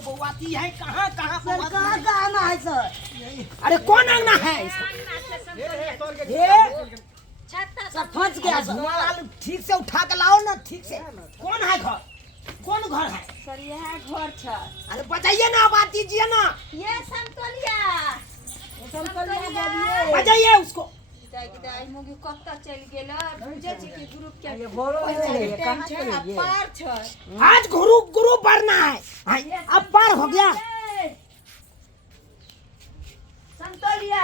बउआती है कहाँ कहाँ सर कहाँ का आना है सर? अरे कौन आना है इसका? ये सर फंस गया सर। धुआंलाल ठीक से उठा के लाओ ना ठीक से। कौन है घर? कौन घर है? सर यह घर है। अरे बताइए ना, बात कीजिए ना, ये संतोलिया दे बताइए उसको। दिए मुगी कत्ता चल गेल बुझे छी कि ग्रुप के ये बोलो ये कहाँ छै चले ये? पार छै। आज ग्रुप ग्रुप बढ़ना है। अब पार हो गया। संतोलिया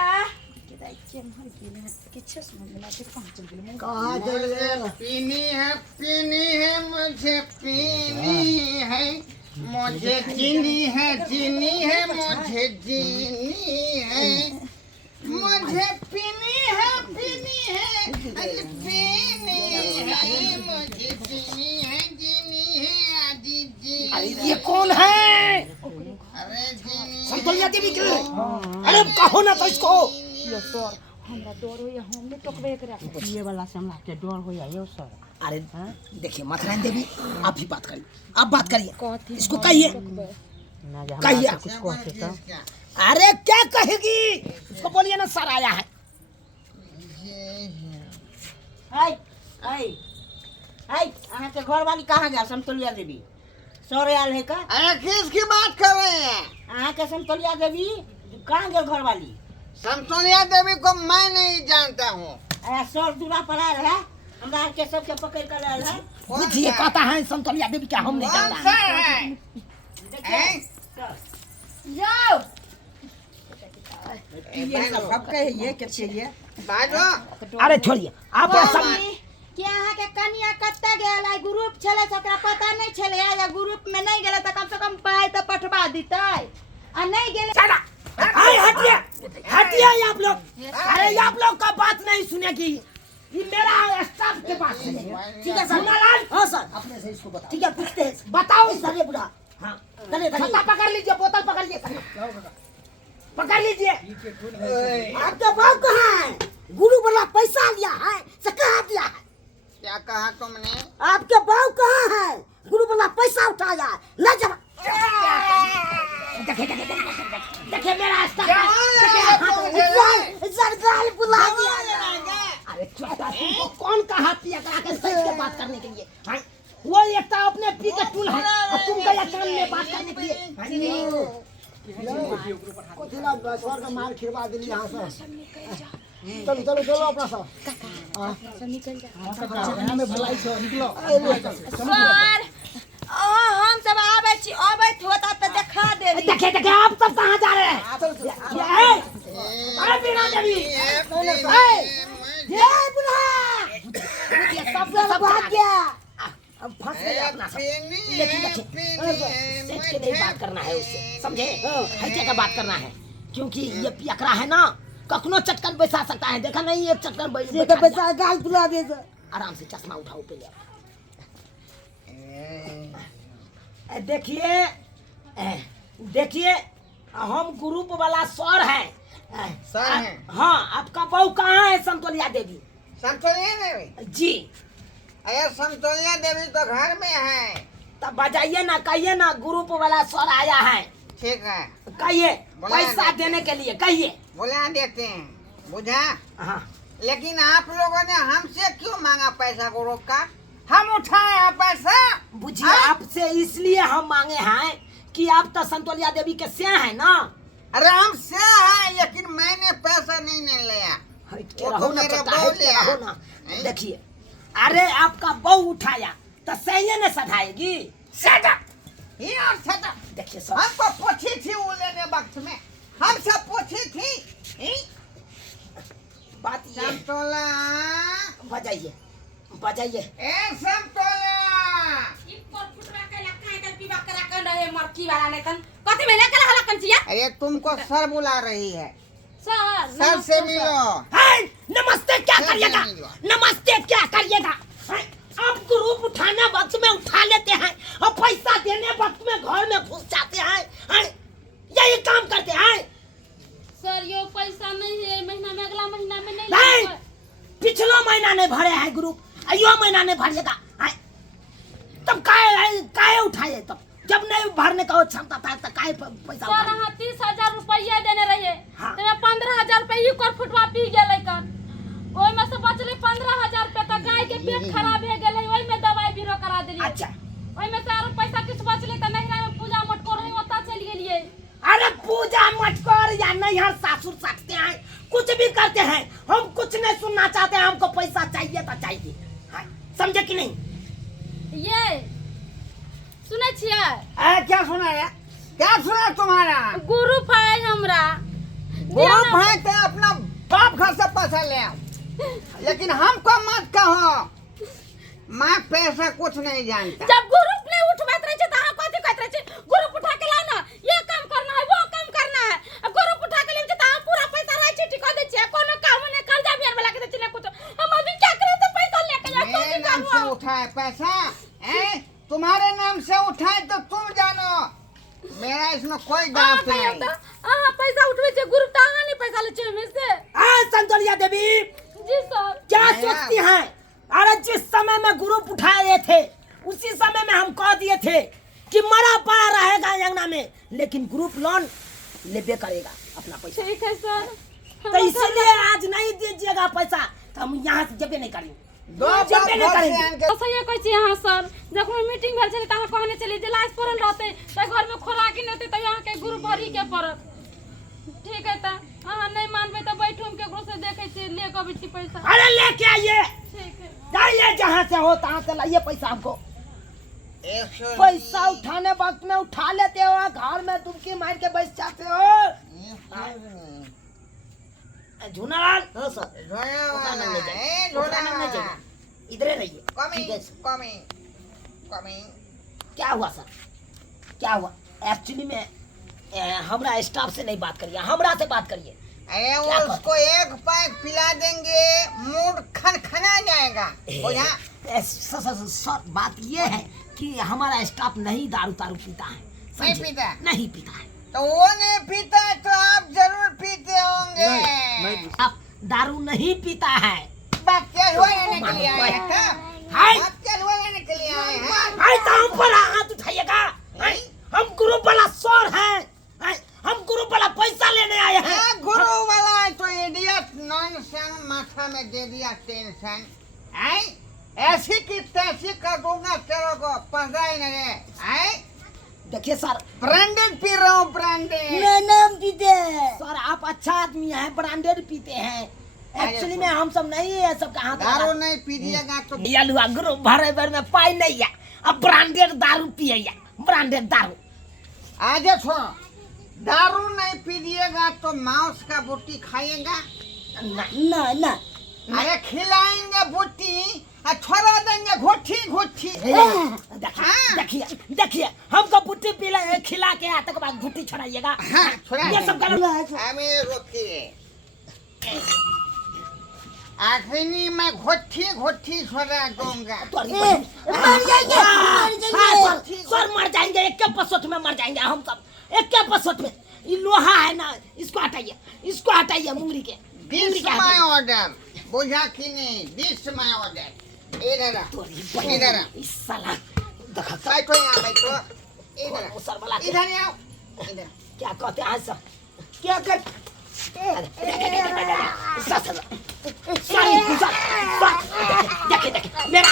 कहाँ चले? पीनी है मुझे पीनी है, मुझे जीनी है मुझे जीनी है, मुझे पीनी है अरे पीनी है, मुझे पीनी है जीनी है आदि जी। अरे ये कौन है? अरे जीनी संतोलिया देवी के। अरे कहो ना तो इसको। ये सर हमरा डर हो या हम नहीं टकबे करा। ये वाला से हमरा के डर हो या ये सर। अरे देखिए मतरानी देवी, आप ही बात करिए, आप बात करिए, इसको कहिए। ना जा कहिए। हमरा कुछ कहते तो अरे क्या कहेगी उसको, बोलिए ना सर आया है। अहाँ के घर वाली कहाँ गया? संतोलिया देवी सर आयल है का? अरे किसकी बात कर रहे हैं? अहाँ के संतोलिया देवी कहाँ गए घर वाली? संतोलिया देवी को मैं नहीं जानता हूँ। सर दूरा पर आयल है, हमरा के सबके पकड़ कर आयल है। बुझिए कहता है संतोलिया देवी क्या हम नहीं कौन जानता सा है। है? जाओ ये के चाहिए? बाजो। अरे छोड़िए आप सब। कि अहाँ के कनिया कत्ता गेल है? ग्रुप छले से ओकरा पता नहीं छले या ग्रुप में नहीं गेले त कम से कम पाई त पठवा देतै आ नहीं गेले। आए हटिए हटिए आप लोग। अरे आप लोग का बात नहीं सुनेगी, ये मेरा स्टाफ के बात सुनेगा। ठीक है सर। हाँ सर, अपने से इसको बताओ। ठीक है पूछते हैं, बताओ सर। ये बुढ़ा हाँ छत्ता पकड़ लीजिए, बोतल पकड़ लीजिए, पकड़ लीजिए। आपका बाप कहाँ है? गुरु वाला पैसा लिया है से कहाँ दिया है? क्या कहा तुमने? आपके बाप कहाँ है? गुरु वाला पैसा उठाया है, ले जा। देखिए मेरा सरकार बुला दिया। अरे छोटा तुमको कौन कहा पिया करा के सच के बात करने के लिए? हाँ? वो एक तो अपने पी के टूल है और तुम गया कान में बात करने के लिए। सर का मार खिलवा दिली यहाँ से। चलो चलो चलो अपना सब में भलाई से निकलो। सर हम सब आबैत होता त देखा दे। देखे देखे आप सब कहाँ जा रहे हैं? अरे बीना देवी, ये बुढ़ा सबसे सब भाग गया। अब फंस गए अपना सब। सेठ के नहीं बात करना है उससे, समझे? हल्के का बात करना है, क्योंकि ये पियकरा है ना, कखनो चटकन बैठा सकता है। देखा नहीं एक चटकन बैठा गाल फुला दे। आराम से चश्मा उठाओ पहले। देखिए देखिए हम ग्रुप वाला सर हैं। सर हैं? हाँ, आपका बहू कहाँ है? संतोलिया देवी संतोलिया देवी जी। अरे संतोलिया देवी तो घर में है। तब बजाइए ना, कहिए ना ग्रुप वाला सर आया है। ठीक है, कहिए बोला पैसा ना। देने के लिए कहिए। बुला देते हैं, बुझा? हाँ लेकिन आप लोगों ने हमसे क्यों मांगा पैसा ग्रुप का? हम उठाए हैं पैसा। बुझिए, आपसे इसलिए हम मांगे हैं कि आप तो संतोलिया देवी के से हैं ना। अरे हम से है, लेकिन मैंने पैसा नहीं लिया। हट के वो रहो तो ना, मेरे चचा, बहू हट के लिया। रहो ना। देखिए, अरे आपका बहू उठाया तो सही ने सधाएगी। सदा ये और सदा देखिए सर, हमको पूछी थी वो लेने वक्त में, हमसे पूछी थी। बात ये संतोला, बजाइए बजाइए। ए संतोला, अरे तुमको सर बुला रही है। सर से मिलो। हाय, नमस्ते क्या सर करिएगा? से मिलो। नमस्ते क्या करिएगा? हाय, आप ग्रुप उठाने वक्त में उठा लेते हैं और पैसा देने वक्त में घर में घुस जाते हैं। हाय, यही काम करते हैं। सर यो पैसा नहीं है महीना में, अगला महीना में नहीं नहीं, लगेगा। पिछला महीना ने भरे हैं ग्रुप, अयो महीना ने भरिएगा। हाय, तब काहे उठाए? तब जब नहीं भरने का क्षमता था तब काहे पैसा सर उठाई? हाँ 30,000 रुपया देने रहिए हाँ। तो मैं 15,000 रुपया ही कर फुटवा पी गेलै कन ओई में से बचले 15,000 रुपया तो गाय के पेट खराब है गेलै ओई में दवाई बीरो करा देलिए अच्छा ओई में से और पैसा किछ बचले तो नहिरा में पूजा मटकोर है ओता चल गेलिए अरे पूजा मटकोर या नैहर सासुर सकते हैं कुछ भी करते हैं, हम कुछ नहीं सुनना चाहते हैं, हमको पैसा चाहिए तो चाहिए। हाँ, समझे कि नहीं? ये सुने छियै क्या सुना है? क्या सुना तुम्हारा? ग्रुप है हमरा गुरु भाई तो अपना बाप घर से पैसा ले आओ, लेकिन हमको मत कहो, मैं पैसा कुछ नहीं जानता। जब ग्रुप ने उठबैत रहे छै त अहाँ कथि कहैत रहे छै ग्रुप उठा के लाओ ना ये काम करना है वो काम करना है अब ग्रुप उठा के ले छै त अहाँ पूरा पैसा राय चिट्ठी कह दै छियै कोनो काम ने कर्जा बियान वाला के दै छियै कुछ हम अभी क्या करे तो पैसा लेके जा मेरे नाम से उठाए पैसा, तुम्हारे नाम से उठाए तो तुम जानो, मेरा इसमें कोई दांत नहीं। अहाँ पैसा उठबै छै ग्रुप त अहाँ नहीं पैसा ले छै में से हाँ संतोलिया देवी जी सर क्या नया। सोचती हैं? अरे जिस समय में ग्रुप उठाए थे उसी समय में हम कह दिए थे कि मरा पड़ा रहेगा अंगना में, लेकिन ग्रुप लोन लेबे करेगा अपना पैसा। ठीक है सर तो इसीलिए आज नहीं दीजिएगा पैसा तो हम यहाँ से जबे नहीं करेंगे, दो जबे नहीं करेंगे। सही कहै छी अहाँ सर जखन मीटिंग भेल छलै त अहाँ कहने छलियै जे लाश पड़ल रहतै त घर में खोराकी नहीं होतै त अहाँ के ग्रुप भरी के पड़त। ठीक है त अहाँ नहीं मानबै त बैठू हम केकरो से देखै छी ले के अबै छी पैसा। अरे लेके आइए, ठीक है जाइए जहाँ से हो तहाँ से लाइए पैसा हमको। पैसा उठाने वक्त में उठा लेते हो, घर में डुबकी मार के बैठ जाते हो। झूनालाल हाँ सर इधर रहिए। ठीक है सर। क्या हुआ सर, क्या हुआ? एक्चुअली में हमरा स्टाफ से नहीं बात करिए, हमरा से बात करिए। अरे वो उसको एक पैक पिला देंगे मूड खनखना जाएगा। सर बात ये है कि हमारा स्टाफ नहीं दारू तारू पीता है। नहीं समझे? पीता? नहीं पीता है। तो वो नहीं पीता है तो आप जरूर पीते होंगे। आप दारू नहीं पीता है। बात क्या हुआ लेने के लिए आए हैं क्या? हाय बात क्या हुआ लेने के लिए आए हैं? हाय तो हम पर हाथ उठाइएगा। हाय, हम ग्रुप वाला सर हैं। हाय, हम ग्रुप वाला पैसा लेने आए हैं। हाँ, गुरु वाला है तो इडियट नॉनसेंस माथा में दे दिया टेंशन। ऐसी की तैसी कर दूंगा तेरे को, पता ही नहीं। देखिए सर, ब्रांडेड पी रहा हूँ, ब्रांडेड। नाम पीते हैं सर, आप अच्छा आदमी हैं, ब्रांडेड पीते हैं। एक्चुअली में हम सब नहीं है, सब कहाँ दारू नहीं पीजिएगा तो लुआ ग्रुप भरे भर में पाई नहीं है, अब ब्रांडेड दारू पिए, ब्रांडेड दारू। आगे छोड़ो, दारू नहीं पीजिएगा तो मांस का बोटी खाइएगा? ना ना अरे खिलाएंगे बोटी और छोड़ा देंगे घोटी घोटी। देखिए देखिए हमको बुट्टी खिला के तक बाद घुट्टी छोड़ाइएगा। हाँ, छोड़ा ये सब गलत है। हमें रोकिए, आखिरी में घोटी घोटी छोड़ा दूंगा। सर मर जाएंगे, एक के पसोट में मर जाएंगे हम सब, एक के पसोट में। ये लोहा है ना, इसको हटाइए, इसको हटाइए मुंगरी के। दिस माय ऑर्डर, बुझा कि नहीं? This my order. इधर इधर इस साला देखा बैठो यहाँ बैठो, इधर सर वाला इधर आओ, इधर। क्या कहते हैं सब, क्या कर मेरा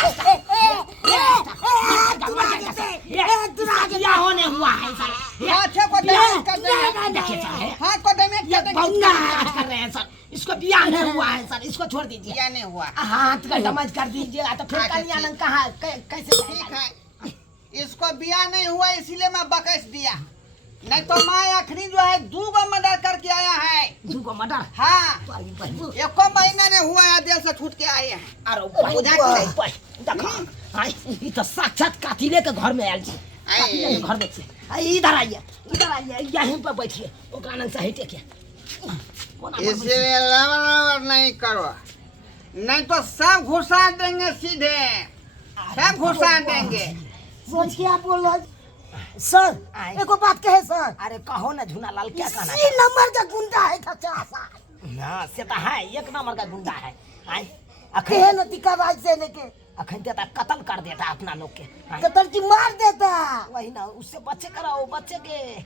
होने हुआ है सर। हाथ को डैमेज कर देंगे, हाथ को डैमेज कर कर रहे हैं सर, इसको बियाह नहीं हुआ है सर, इसको छोड़ दीजिए। क्या नहीं हुआ? हाथ का डैमेज कर दीजिएगा तो फिर कन्या कहाँ कैसे ठीक है, इसको बिया नहीं हुआ इसीलिए मैं बकस दिया, नहीं तो मैं आखिरी जो है 2 मर्डर करके आया है। 2 मर्डर? हाँ, 1 महीना नहीं हुआ है, देर से छूट के आए हैं। ये तो साक्षात कातिले के घर में आयल छी, कातिले के घर में छी। इधर आइए, इधर आइए, यहीं पर बैठिए, ओकरा नंग से हटे के। इसलिए लवर नहीं करो, नहीं तो सब घुसा देंगे सीधे, सब घुसा देंगे। सोच क्या बोल रहा सर? एको बात कहे सर। अरे कहो ना झूनालाल, क्या कहना है? नंबर का गुंडा है ना, से तो है 1 नंबर का गुंडा है। अखन नतिका राज से लेके अखन देता कत्ल कर देता अपना लोग के, कत्ल की मार देता। वही ना, उससे बच्चे कराओ, बच्चे के